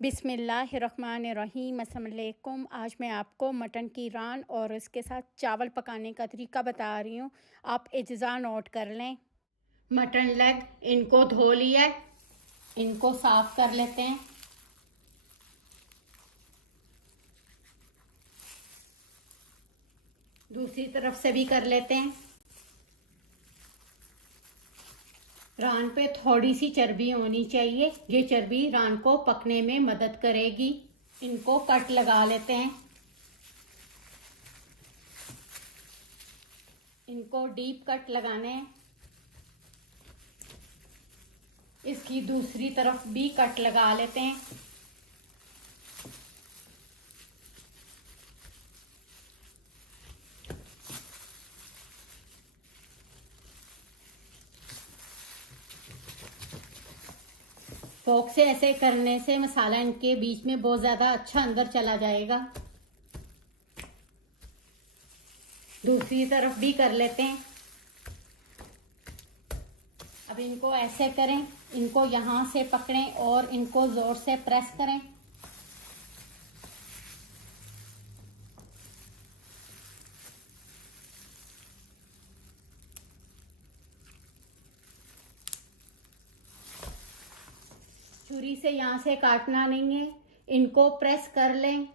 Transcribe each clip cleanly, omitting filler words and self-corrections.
बिस्मिल्लाहिर्रहमानिर्रहीम। अस्सलाम वालेकुम। आज मैं आपको मटन की रान और इसके साथ चावल पकाने का तरीका बता रही हूँ। आप इज्ज़ा नोट कर लें। मटन लेग इनको धो लिया, इनको साफ कर लेते हैं। दूसरी तरफ से भी कर लेते हैं। रान पे थोड़ी सी चर्बी होनी चाहिए, ये चर्बी रान को पकने में मदद करेगी। इनको कट लगा लेते हैं। इनको डीप कट लगाने हैं। इसकी दूसरी तरफ भी कट लगा लेते हैं। फोक से ऐसे करने से मसाला इनके बीच में बहुत ज़्यादा अच्छा अंदर चला जाएगा। दूसरी तरफ भी कर लेते हैं। अब इनको ऐसे करें, इनको यहाँ से पकड़ें और इनको ज़ोर से प्रेस करें। छुरी से यहाँ से काटना नहीं है, इनको प्रेस कर लें।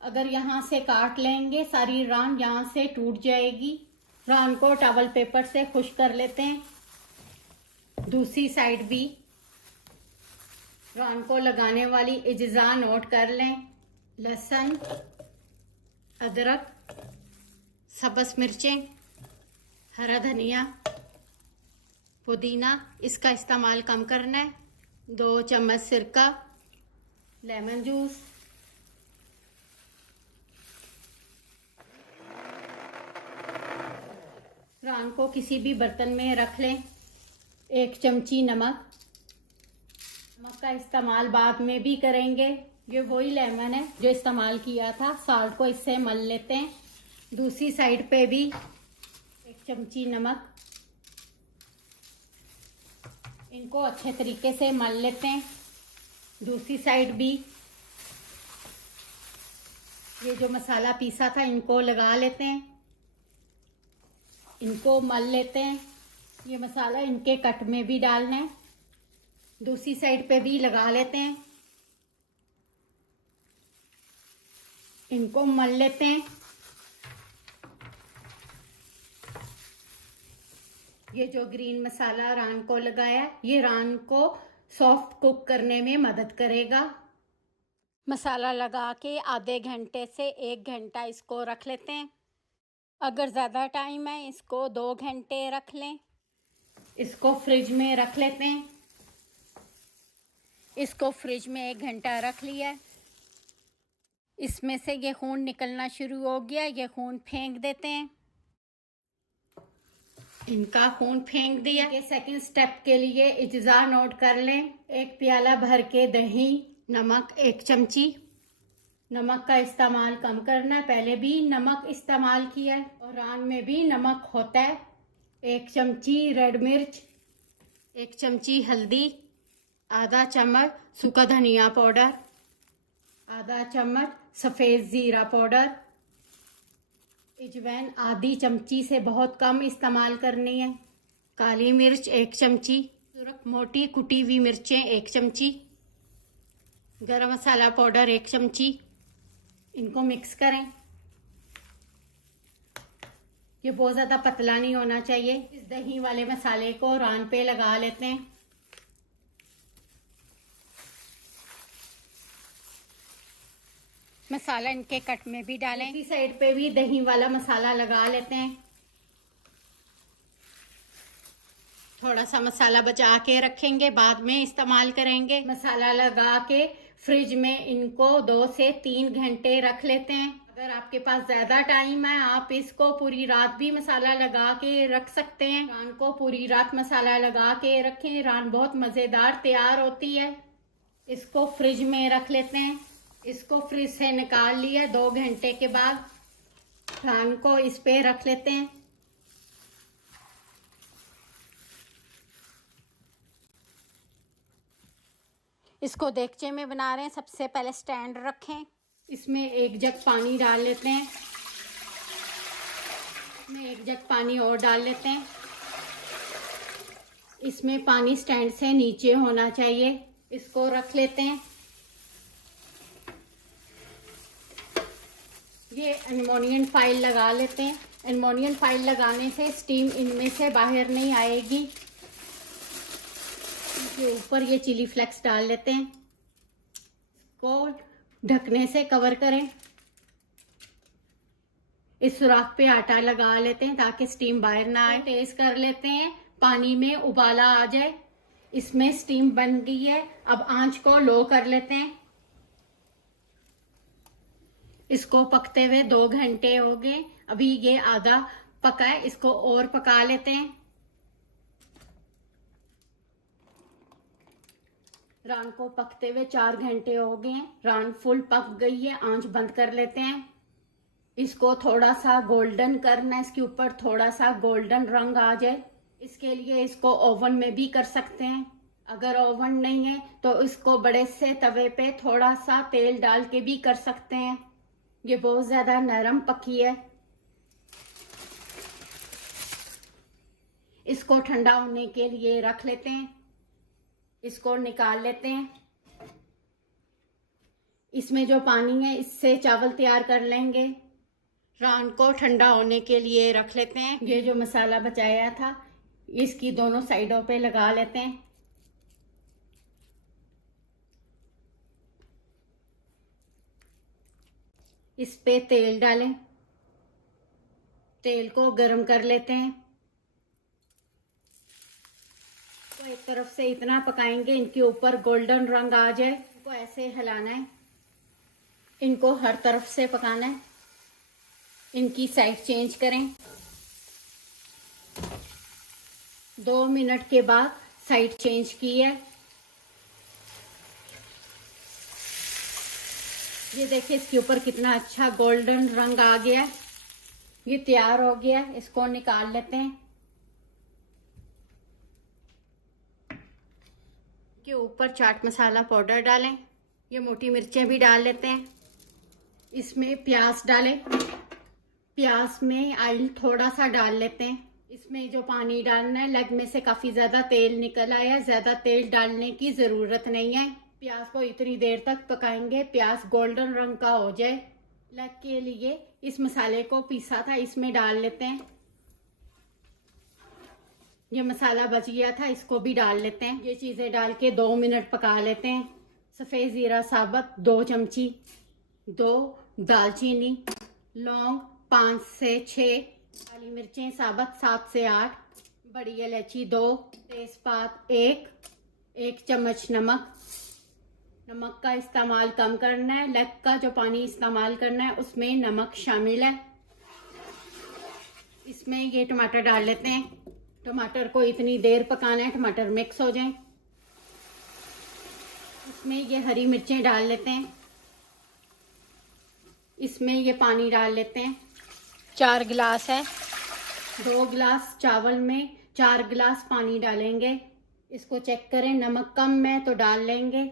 अगर यहाँ से काट लेंगे सारी रान यहाँ से टूट जाएगी। रान को टॉवल पेपर से खुश कर लेते हैं। दूसरी साइड भी रान को लगाने वाली इज्ज़ा नोट कर लें। लहसुन, अदरक, सब्ज़ मिर्चें, हरा धनिया, पुदीना, इसका इस्तेमाल कम करना है। 2 चम्मच सिरका, लेमन जूस, रान को किसी भी बर्तन में रख लें। 1 चमची नमक। नमक का इस्तेमाल बाद में भी करेंगे। ये वही लेमन है जो इस्तेमाल किया था। साल्ट को इससे मल लेते हैं। दूसरी साइड पे भी 1 चमची नमक। इनको अच्छे तरीके से मल लेते हैं। दूसरी साइड भी ये जो मसाला पीसा था इनको लगा लेते हैं। इनको मल लेते हैं। ये मसाला इनके कट में भी डालना है। दूसरी साइड पे भी लगा लेते हैं। इनको मल लेते हैं। ये जो ग्रीन मसाला रान को लगाया, ये रान को सॉफ्ट कुक करने में मदद करेगा। मसाला लगा के आधे घंटे से 1 घंटा इसको रख लेते हैं। अगर ज़्यादा टाइम है इसको 2 घंटे रख लें। इसको फ्रिज में रख लेते हैं। इसको फ्रिज में 1 घंटा रख लिया। इसमें से ये खून निकलना शुरू हो गया, ये खून फेंक देते हैं। इनका खून फेंक दिया। के सेकंड स्टेप के लिए इज्ज़ा नोट कर लें। 1 प्याला भर के दही, नमक 1 चमची। नमक का इस्तेमाल कम करना है, पहले भी नमक इस्तेमाल किया है और रान में भी नमक होता है। 1 चमची रेड मिर्च, 1 चमची हल्दी, आधा चम्मच सूखा धनिया पाउडर, आधा चम्मच सफ़ेद ज़ीरा पाउडर। अजवाइन आधी चमची से बहुत कम इस्तेमाल करनी है। काली मिर्च 1 चमची, मोटी कुटी हुई मिर्चें 1 चमची, गरम मसाला पाउडर 1 चमची। इनको मिक्स करें। ये बहुत ज़्यादा पतला नहीं होना चाहिए। इस दही वाले मसाले को रान पे लगा लेते हैं। मसाला इनके कट में भी डालें। इसी साइड पे भी दही वाला मसाला लगा लेते हैं। थोड़ा सा मसाला बचा के रखेंगे, बाद में इस्तेमाल करेंगे। मसाला लगा के फ्रिज में इनको 2 से 3 घंटे रख लेते हैं। अगर आपके पास ज़्यादा टाइम है आप इसको पूरी रात भी मसाला लगा के रख सकते हैं। रान को पूरी रात मसाला लगा के रखें, रान बहुत मज़ेदार तैयार होती है। इसको फ्रिज में रख लेते हैं। इसको फ्रिज से निकाल लिया 2 घंटे के बाद। रान को इस पे रख लेते हैं। इसको देगचे में बना रहे हैं। सबसे पहले स्टैंड रखें, इसमें 1 जग पानी डाल लेते हैं। इसमें 1 जग पानी और डाल लेते हैं। इसमें पानी स्टैंड से नीचे होना चाहिए। इसको रख लेते हैं। ये एल्युमिनियम फॉइल लगा लेते हैं। एल्युमिनियम फॉइल लगाने से स्टीम इनमें से बाहर नहीं आएगी। इसके ऊपर ये चिली फ्लेक्स डाल लेते हैं। इसको ढकने से कवर करें। इस सुराख पे आटा लगा लेते हैं ताकि स्टीम बाहर ना आए। टेस्ट कर लेते हैं, पानी में उबाला आ जाए। इसमें स्टीम बन गई है। अब आंच को लो कर लेते हैं। इसको पकते हुए 2 घंटे हो गए। अभी ये आधा पका है, इसको और पका लेते हैं। रान को पकते हुए 4 घंटे हो गए हैं। रान फुल पक गई है। आंच बंद कर लेते हैं। इसको थोड़ा सा गोल्डन करना है, इसके ऊपर थोड़ा सा गोल्डन रंग आ जाए। इसके लिए इसको ओवन में भी कर सकते हैं। अगर ओवन नहीं है तो इसको बड़े से तवे पे थोड़ा सा तेल डाल के भी कर सकते हैं। ये बहुत ज्यादा नरम पकी है। इसको ठंडा होने के लिए रख लेते हैं। इसको निकाल लेते हैं। इसमें जो पानी है इससे चावल तैयार कर लेंगे। रान को ठंडा होने के लिए रख लेते हैं। ये जो मसाला बचाया था इसकी दोनों साइडों पे लगा लेते हैं। इस पे तेल डालें। तेल को गरम कर लेते हैं। तो एक तरफ से इतना पकाएंगे इनके ऊपर गोल्डन रंग आ जाए। इनको ऐसे हिलाना है। इनको हर तरफ से पकाना है। इनकी साइड चेंज करें। 2 मिनट के बाद साइड चेंज की है। ये देखिए इसके ऊपर कितना अच्छा गोल्डन रंग आ गया। ये तैयार हो गया। इसको निकाल लेते हैं। के ऊपर चाट मसाला पाउडर डालें। ये मोटी मिर्चें भी डाल लेते हैं। इसमें प्याज डालें। प्याज में ऑयल थोड़ा सा डाल लेते हैं। इसमें जो पानी डालना है, लेग में से काफी ज्यादा तेल निकल आया है। ज्यादा तेल डालने की जरूरत नहीं है। प्याज को इतनी देर तक पकाएंगे प्याज गोल्डन रंग का हो जाए। लेग के लिए इस मसाले को पीसा था इसमें डाल लेते हैं। ये मसाला बच गया था, इसको भी डाल लेते हैं। ये चीजें डाल के 2 मिनट पका लेते हैं। सफेद जीरा साबुत 2 चमची, 2 दालचीनी, लौंग 5 से 6, काली मिर्चें साबुत 7 से 8, बड़ी इलायची 2, तेजपात 1 चम्मच नमक। नमक का इस्तेमाल कम करना है। लेग का जो पानी इस्तेमाल करना है उसमें नमक शामिल है। इसमें ये टमाटर डाल लेते हैं। टमाटर को इतनी देर पकाना है टमाटर मिक्स हो जाए। इसमें ये हरी मिर्चें डाल लेते हैं। इसमें ये पानी डाल लेते हैं। 4 गिलास है। 2 गिलास चावल में 4 गिलास पानी डालेंगे। इसको चेक करें, नमक कम है तो डाल लेंगे।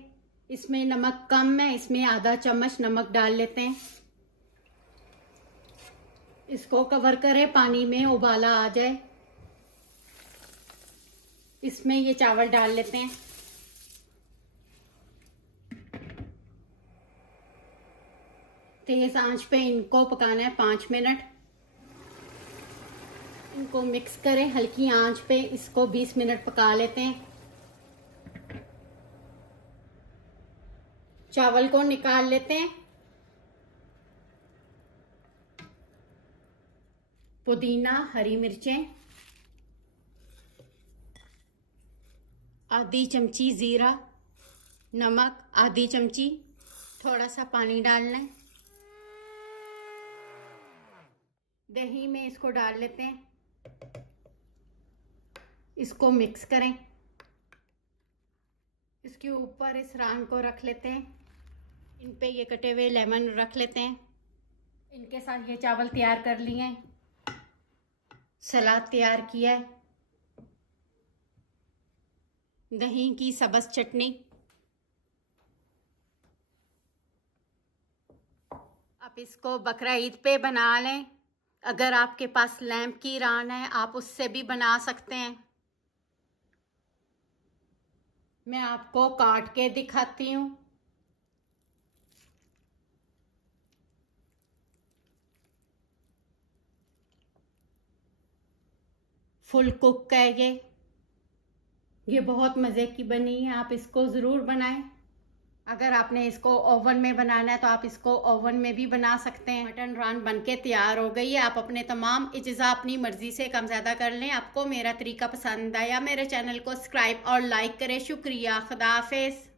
इसमें नमक कम है, इसमें आधा चम्मच नमक डाल लेते हैं। इसको कवर करें, पानी में उबाला आ जाए। इसमें ये चावल डाल लेते हैं। तेज आंच पे इनको पकाना है 5 मिनट। इनको मिक्स करें हल्की आंच पे। इसको 20 मिनट पका लेते हैं। चावल को निकाल लेते हैं। पुदीना, हरी मिर्चें, आधी चमची जीरा, नमक आधी चमची, थोड़ा सा पानी डालना है। दही में इसको डाल लेते हैं। इसको मिक्स करें। इसके ऊपर इस रान को रख लेते हैं। इन पे ये कटे हुए लेमन रख लेते हैं। इनके साथ ये चावल तैयार कर लिए हैं। सलाद तैयार किया है। दही की सब्ज़ चटनी, आप इसको बकरा ईद पे बना लें। अगर आपके पास लैम्प की रान है आप उससे भी बना सकते हैं। मैं आपको काट के दिखाती हूँ। फुल कुक है ये बहुत मज़े की बनी है। आप इसको ज़रूर बनाएं। अगर आपने इसको ओवन में बनाना है तो आप इसको ओवन में भी बना सकते हैं। मटन रान बनके तैयार हो गई है। आप अपने तमाम इज्ज़ा अपनी मर्ज़ी से कम ज़्यादा कर लें। आपको मेरा तरीका पसंद आया मेरे चैनल को सब्सक्राइब और लाइक करें। शुक्रिया। खुदा हाफिज़।